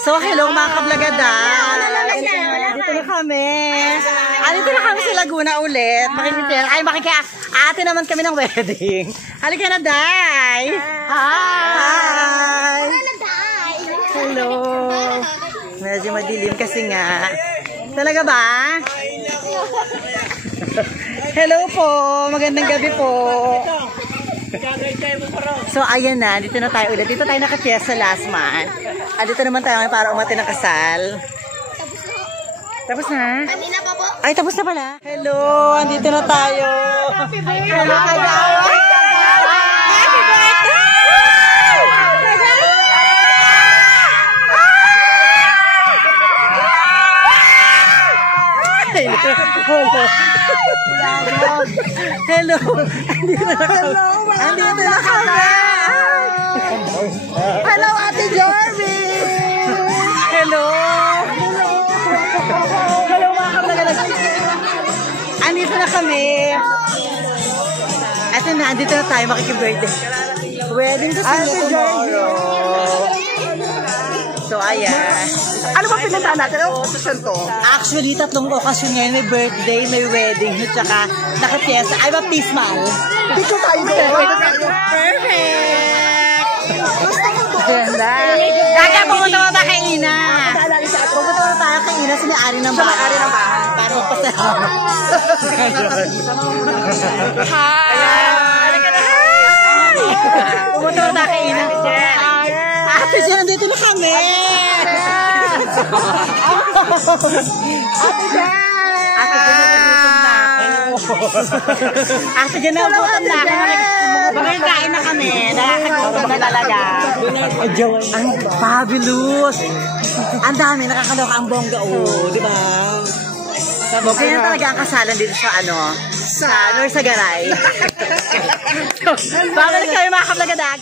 So, hello mga kablagada. Dito na kami. Dito na kami sa Laguna ulit. Ate naman kami ng wedding. Halika na, Day. Hi. Hello. Medyo madilim kasi nga. Talaga ba? Hello po. Magandang gabi po. So, ayan na. Dito na tayo ulit. Dito tayo naka-fiesta last month. Dito naman tayo para umati ng kasal. Tapos na? Kanina pa po. Ay, tapos na pala. Hello. Andito na tayo. Happy birthday. Hello, Happy Hello. Andito na kami. Hello, Ate Jorby. Hello. Hello, mga kablagada. Andito na kami. At andito na tayo makikibirthday. Wedding to Ate Jorby. So, ayan. Ano ba pinuntahan natin? Ano okasyon to? Actually, tatlong okasyon ngayon. May birthday, may wedding, at saka naka-fiesta. Ay, baptismal. Dito tayo. Perfect! Ganda. Daga, pumunta mo tayo kay Ina. Pumunta mo tayo kay Ina sa may-ari ng bahay. Para magpasaya. Hi! Pumunta mo tayo kay Ina. Ate Jen, dito na kami! Ate Jen, nagutom na ako. Magkakain na kami. Nakakagutom na talaga. Ang fabulous! Ang dami, nakakaloka ang bongga. Di ba? Kaya talaga ang kasalan dito sa Norsagaray. Babalik kami mga kablagadag.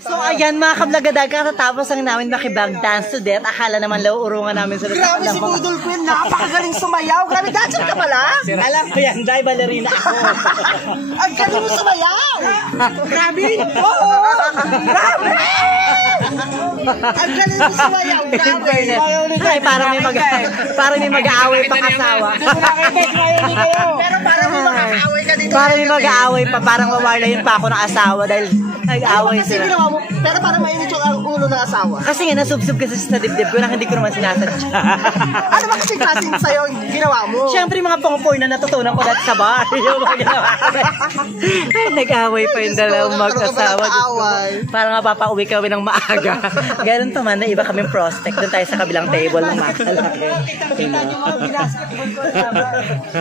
So, ayan mga kablagadag, katatapos ang namin makibag dance to death. Akala naman urungan namin sa Grabe si Budol Queen, napakagaling sumayaw. Grabe, dancer ka pala? Alam ko yan, dahil ballerina ako. Ang galing mo sumayaw! Grabe! Oo! Grabe! Ang galing mo sumayaw, grabe! Ay, parang may mag-aaway pa kasawa. Pero parang may makakaaway ka dito. Parang may mag-aaway pa, parang mawarlayin pa ako ng asawa dahil nag-aaway sila. Pero parang mainit yung ulo ng asawa. Kasi nga, nasubsob kasi sa dibdib ko na hindi ko naman sinasadya. Ano ba kasi klaseng sa'yo yung ginawa mo? Siyempre, mga pong-porn na natutunan ko dati sa bar. Yung mga ginawa. Ay, nag-aaway pa yung dalawang mag-asawa. Parang nga papauwi kami ng maaga. Ganun to man, na iba kaming prospect. Doon tayo sa kabilang table ng makalaki.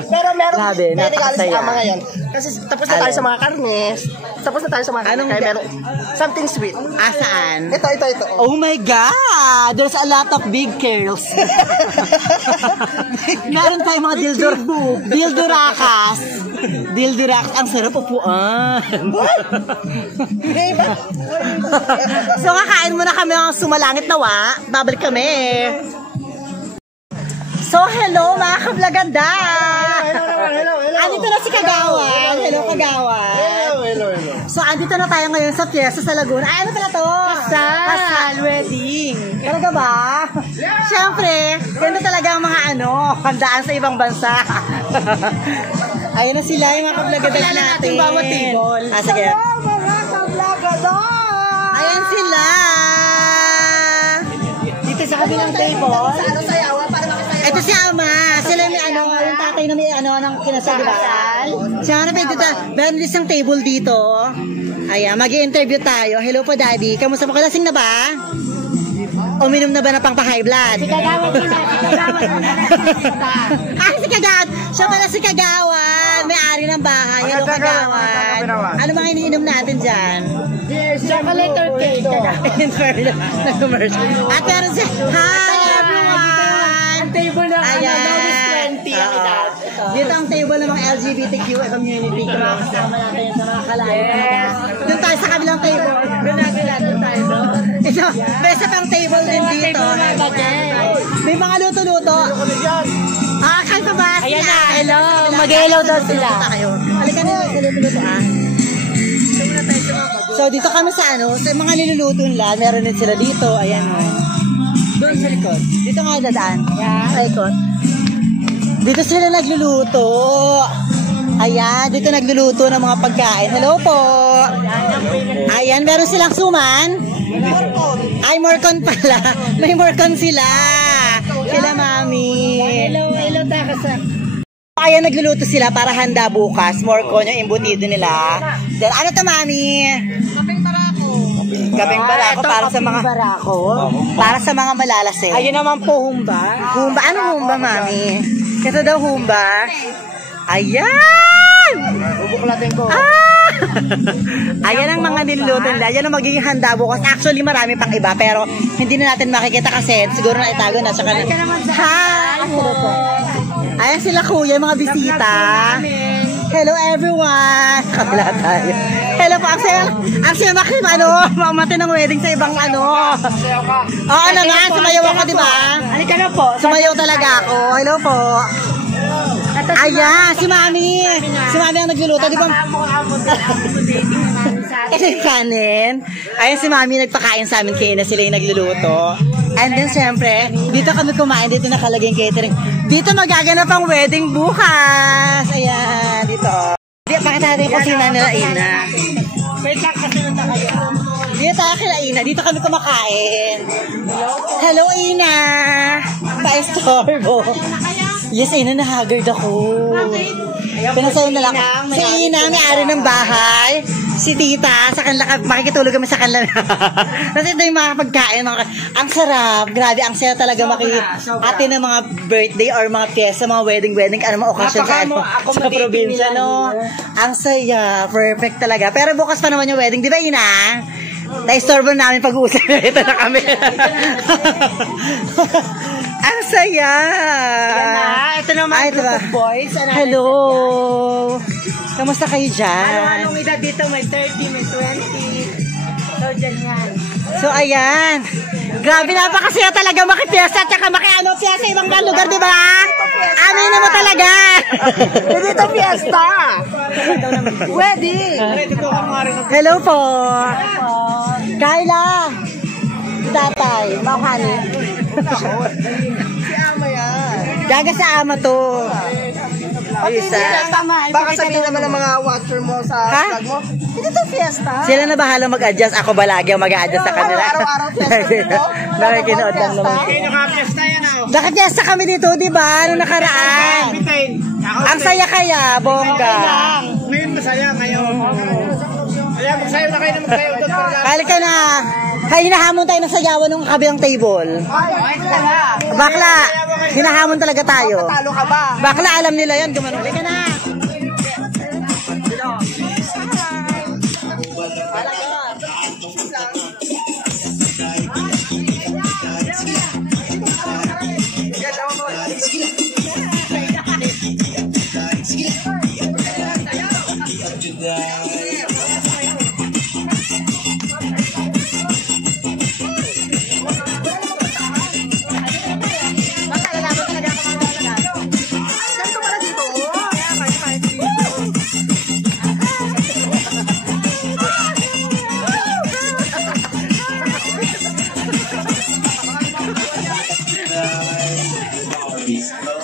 Pero meron Grabe, napakasaya. ama ngayon. Kasi tapos na tayo sa mga karnes. Tapos na tayo sa mga karnes. Kaya meron something sweet. Saan? Ito. Oh my God! There's a lot of big curls. Meron tayong mga dildurakas. Dildurakas. Ang sarap upuan. So, kakain muna kami ng sumalangit nawa. Babalik kami. So, hello mga kablaganda. Hello. Andito na si Kagawan. Hello, Kagawan. Hello. So, andito na tayo ngayon sa piyesta sa Laguna. Ay, ano pala to? Kasal wedding. Talaga ba? Yeah. Siyempre, ganda talaga ang mga handaan sa ibang bansa. Ayun na sila, yung mga kablagadag natin. natin bawat table. Sige. Hello, mga kablagadag. Ayan sila. Dito sa kabilang table. Sa sayawa para makasayaw. Ito si Ama. Sila may yung tatay na may ng kinasal, diba? Siyempre, dito, meron isang table dito. Ayan, mag-i-interview tayo. Hello po, Daddy. Kamusta mo? Kalasing na ba? Uminom na ba na pang pa-high blood? Si Kagawan muna. Si Kagawan. Siya pala si Kagawan. May-ari ng bahay. Hello, Kagawan. Ano mga iniinom natin dyan? Chocolate or cake? Nag-commercial. At meron siya. Hi, everyone! Table na Ayan. 20 ang edad. Dito ang table ng mga LGBTQ community. Mga kasama natin sa mga kalayan. Doon tayo sa kabilang table. Doon tayo. Ito, besa pang table din dito. May mga luto-luto. Kay Sebastian. Ayan na, hello. Mag-hello daw sila. Halika nila sa luto-luto, So, dito kami sa sa mga niluluto nila. Meron din sila dito. Ayan, doon sa likod. Dito nga dadaan. Sa likod. Dito sila nagluluto. Ayan, dito nagluluto ng mga pagkain. Hello po. Ayan, meron silang suman. Ay, morcon pala. May morcon sila. Sila, mami. Hello, Takasak. Ayan, nagluluto sila para handa bukas. Morcon yung imbutido nila. Then, ano to, mami? Kapeng barako. Kapeng barako para sa mga para sa mga malalasing. Ayun naman po, humba. Humba? Ano humba, mami? Ito daw humba. Ayan! Bubuklatin ko. Ayan ang mga niluluto nila. Yan ang magiging handa bukas. Actually, marami pang iba. Pero hindi na natin makikita kasi siguro na itago na. Hi! Ayan sila kuya, mga bisita. Hello everyone! Kabila tayo. Hello po. Ang saya mamati ng wedding sa ibang Oo naman, sumayaw ako, di ba? Halika na po. Sumayaw talaga ako. Hello po. Ayan, si Mami. Si Mami ang nagluluto, di ba? Ito yung kanin. Ayan si Mami nagpakain sa amin kaya na sila yung nagluluto. And then syempre, dito kami kumain, dito nakalagay yung catering. Dito magaganap ang wedding bukas. Ayan, dito. Pakita natin yung kusina nila, Ina. Wait lang, kasi nanda kayo. Dito tayo kila Ina. Dito kami kumakain. Hello, Ina. Pa-estorbo. Yes, Ina, nahagard ako. Pinasayo na lang. Si Ina, may-ari ng bahay. Si Tita, sa kanila, makikitulog kami sa kanila. Kasi ito yung mga pagkain. Ang sarap. Grabe, ang saya talaga ate ng mga birthday or mga fiesta, mga wedding, mga occasion sa probinsya, no? Ang saya. Perfect talaga. Pero bukas pa naman yung wedding. Di ba, Ina? Na-istorbo namin pag-uusap. Ito na kami. Ang saya. Ito naman group of boys. Hello. Kamusta kayo dyan? Anong edad dito? May 30, may 20. So, ayan. Grabe, napakasaya talaga makipiyesta at saka makiano siya sa ibang lugar, di ba? Aminin mo talaga. Hindi ito fiesta. Wedding. Hello po. Kayla. Tatay. Maukani. Si Ama yan. Gaga sa ama to. Baka sabihin naman ng mga watcher mo sa vlog mo, hindi ito fiesta. Sila na bahala mag-adjust. Ako ba lagi ang mag-adjust sa kanila? Araw-araw fiesta. Nakikinood lang naman. Nakapiesta kami dito, di ba? Noong nakaraan. Ang saya kaya, bongga. Ngayon masaya, ngayon. Kaya magsayo na kayo na magsayo doon. Kali ka na. Kaya hinahamon tayo ng sayawan ng kabilang table. Bakla, hinahamon talaga tayo. Talo ka ba? Bakla, alam nila yan. Gumanon. Kali ka na.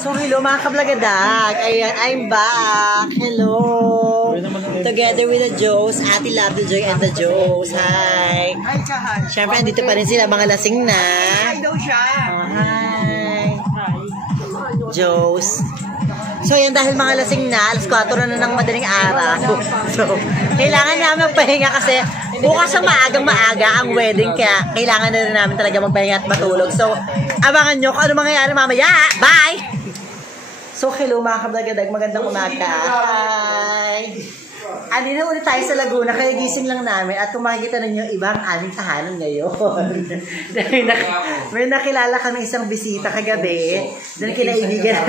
So, hello mga kablagadag. Ayan, I'm back. Hello. Together with the Joes, Ate Love, the Joy, and the Joes. Hi. Hi, Kahan. Siyempre, andito pa rin sila, mga lasing na. Hi daw siya. Oh, hi. Joes. So, yan dahil mga lasing na, alas 4 na ng madaling araw. So, kailangan namin magpahinga kasi bukas ang maagang-maaga ang wedding, kaya kailangan na rin namin talaga magpahinga at matulog. So, abangan nyo kung ano mangyayari mamaya. Bye! So, hello mga kablagadag, magandang umaga. Hi! Andi na ulit tayo sa Laguna, kaya gising lang namin at kung makikita ninyo, ibang aming tahanan ngayon. May nakilala kami isang bisita kagabi, doon kinaibigan.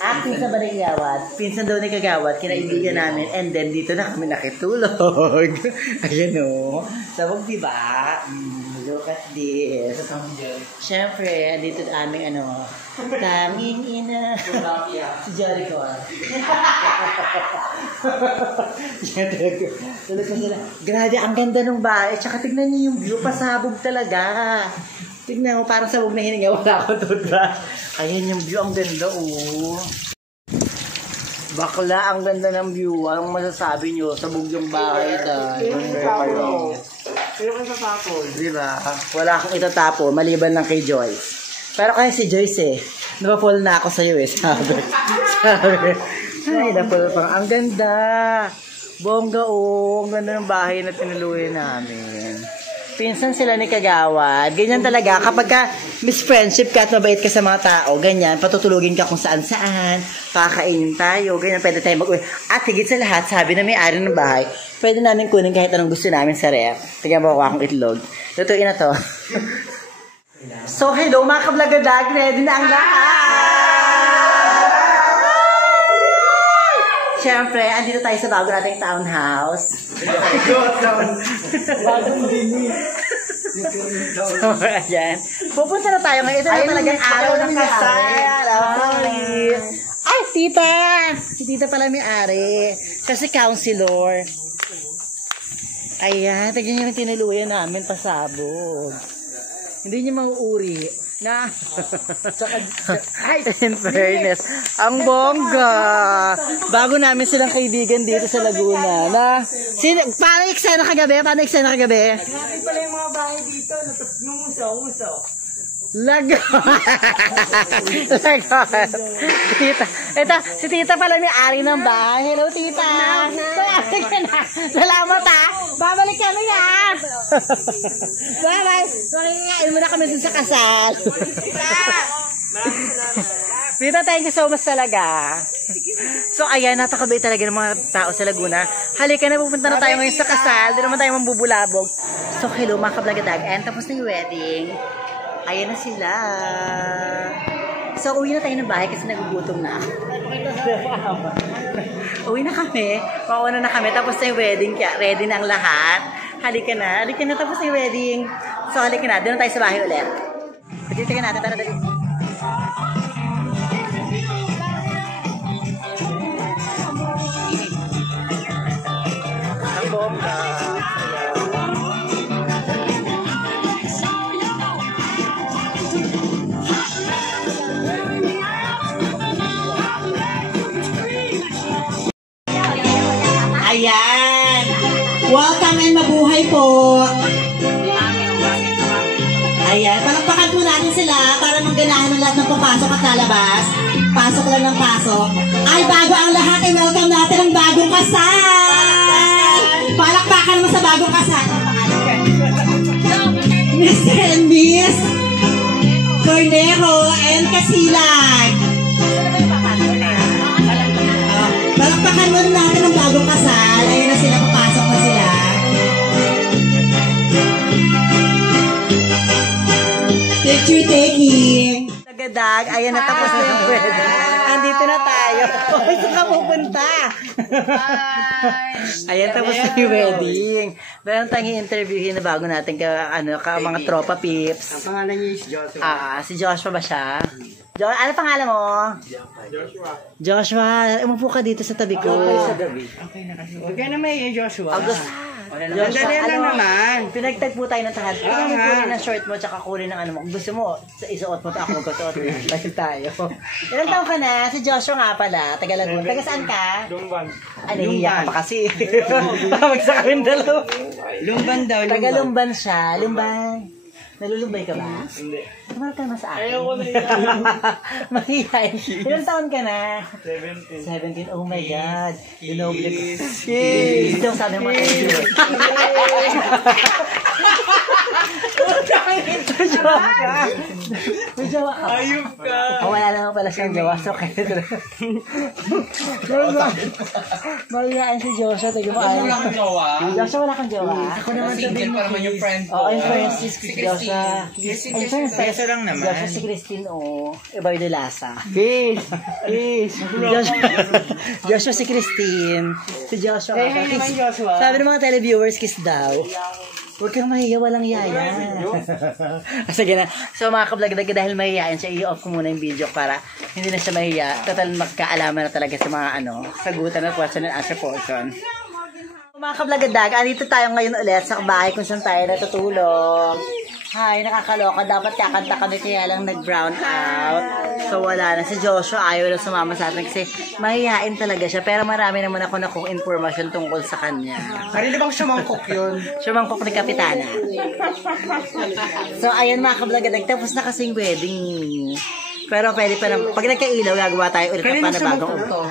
Pinsan ba ni Kagawad? Pinsan daw ni Kagawad, kinaibigan namin, and then dito na kami nakitulog. Ayan o. Sabog diba? Look at this. Siyempre, dito aming tanging ina. Si Jericho. Grabe, ang ganda ng bahay. Tsaka tignan niyo yung view, pasabog talaga. Tignan mo, parang sabog na hininga. Wala ako doon ba? Ayan yung view, ang ganda Bakla, ang ganda ng view. Anong masasabi nyo? Sabog yung bahay dahil. Pero ka sa tapon. Diba? Wala akong itatapo, maliban lang kay Joyce. Pero kaya si Joyce napapol na ako sa'yo sabi. Ay, napol pang. Ang ganda. Bongga ang ganda ng bahay na tinuluyan namin. Pinsan sila ni Kagawad. Ganyan talaga. Kapag ka miss friendship ka at mabait ka sa mga tao, ganyan, patutulugin ka kung saan-saan, kakainin tayo, ganyan, pwede tayo mag-uwi. At higit sa lahat, sabi na may-ari ng bahay, pwede namin kunin kahit anong gusto namin sa ref. Tignan mo ako akong itlog. Lutuin na to. So, hello mga kablagadag. Ready na ang lahat! Siyempre, andito tayo sa bago nating townhouse. Bagong dini. So, ayan. Pupunta na tayo ngayon. Ito na talagang araw ng kasal. Ay, tita! Si tita pala may-ari. Kasi counselor. Ayan, tignan niyo yung tinuluyan namin, pasabog. Hindi niyo mauuri. In fairness, ang bongga. Bago namin silang kaibigan dito sa Laguna. Paano eksena kagabi? Grabe pala yung mga bahay dito. Numuso. Lagot. Tita. Ito, si tita pala may-ari ng bahay. Hello, tita. Salamat babalik kami bye-bye. Makikain mo na kami dun sa kasal. Tita, thank you so much talaga. So, ayan, napakabait talaga ng mga tao sa Laguna. Halika na, pupunta na tayo ngayon sa kasal. Di naman tayo mambubulabog. So, hello mga kablagadag. And tapos na yung wedding. Ayan na sila. So, uwi na tayo ng bahay kasi nagugutom na. Uwi na kami. Pauuna na kami. Tapos na yung wedding. Kaya ready na ang lahat. Halika na. Tapos yung wedding. So, halika na. Doon tayo sa bahay ulit. Pagkitikan natin. Tara, dali. Ang bongga. Ayan. Welcome and mabuhay po. Ayan. Palakpakan po natin sila para mangganahan ng lahat ng papasok at lalabas. Pasok lang ng pasok. Ay, bago ang lahat, welcome natin ang bagong kasal. Palakpakan naman sa bagong kasal. Mr. and Miss Cornejo and Kasilag. Palakpakan muna natin ang bagong kasal. Ayun na sila, papasok na sila. Picture taking. Nagadag, ayan na tapos na yung wedding. Andito na tayo. Ay, saan ka pupunta? Ayan, tapos na yung wedding. Meron tayong interviewin na bago natin ka mga tropa pips. Ang pangalan niya is Joshua. Si Joshua ba siya? Ano pangalan mo? Joshua, umupo ka dito sa tabi ko. Okay na kasi. Huwag ka na may Joshua. Joshua, lang naman. Pinagtagpo tayo ng tahan. Kung kulay ng short mo, tsaka kulay ng ano mo. Kung gusto mo, isuot mo ito, ako magkasuot. Dahil tayo. Ilang taon ka na? Si Joshua nga pala. Taga Laguna. Taga saan ka? Lumban. Nahihiya ka pa kasi. Magsaka rin dalaw. Lumban daw. Taga Lumban siya. Lumban. Nalulumbay ka ba? Hindi. Tumal ka naman sa akin. Ayaw ko na Mahihayin. Ilang taon ka na? 17. Oh my God. Dinoble ko. Yes! Ito ang sabi mo. May jawa ka. Ayup ka. Wala naman pala siyang jawa. So, kaya ito. Mahihayin si Joshua. Tignan mo. Wala kang jowa. Joshua, wala kang jawa. Ako naman single pa naman yung friend ko. Oo, yung friend si Joshua. Beso lang naman. Joshua si Christine, iba yung lasa. Peace. Joshua si Christine. Si Joshua. naman Joshua. Sabi ng mga televiewers, kiss daw. Huwag kang mahiya, walang yaya. Sige na. So mga kablagdag, dahil mahihayin siya, i-off ko muna yung video para hindi na siya mahiya. Total magkaalaman na talaga sa mga sagutan at question and answer portion. Mga kablagadag, andito tayo ngayon ulit sa bahay kung saan tayo natutulog. Hi, nakakaloka. Dapat kakanta kami kaya lang nag-brown out. So wala na. Si Joshua ayaw na sumama sa atin kasi mahihain talaga siya. Pero marami naman ako nakong information tungkol sa kanya. Harili bang siya mangkok yun? Siya mangkok ni Kapitana. So ayan mga kablagadag, tapos na kasing wedding. Pero pwede pa naman. Pag nagkailaw, gagawa tayo ulit ng panabagong uto.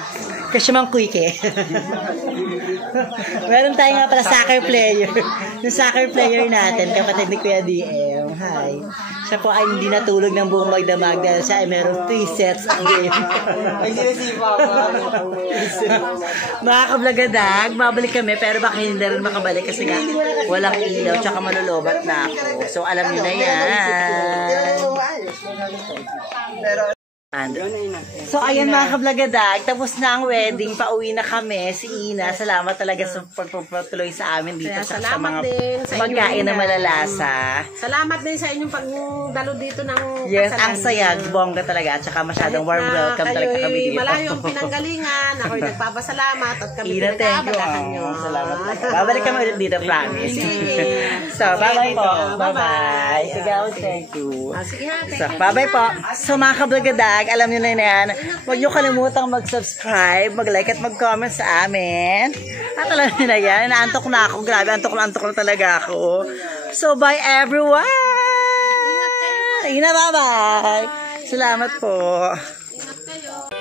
Kasi mang kuike. Meron tayo nga pala soccer player. Yung soccer player natin, kapatid ni Kuya DM. Hi. Siya po ay hindi natulog ng buong magdamag dahil siya ay meron 3 sets ang game. Ay, sinisipa pa. Mga kablagadag, babalik kami pero baka hindi rin makabalik kasi nga walang ilaw tsaka malulobat na ako. So alam niyo na yan. So ayan mga kablagadag, tapos na ang wedding, pauwi na kami. Si Ina, salamat talaga sa pagpapatuloy sa amin dito sa mga pagkain na malalasa. Salamat din sa inyong pagdalo dito ng Yes, kasalan. ang saya, bongga talaga, at saka masyadong warm welcome talaga kami dito. Malayong pinanggalingan, ako'y nagpapasalamat at kami Ina, thank you. pinagkabalahan nyo. Salamat talaga. Babalik kami ulit dito, promise. So, bye-bye po. Bye-bye. Ikaw, thank you. Sige ha, So, bye-bye po. So, mga kablagadag, alam nyo na yan. Huwag nyo kalimutang mag-subscribe, mag-like at mag-comment sa amin. At alam nyo na yan, naantok na ako. Grabe, antok na talaga ako. So, bye everyone! Ingat kayo. Bye-bye! Salamat po. Ingat kayo.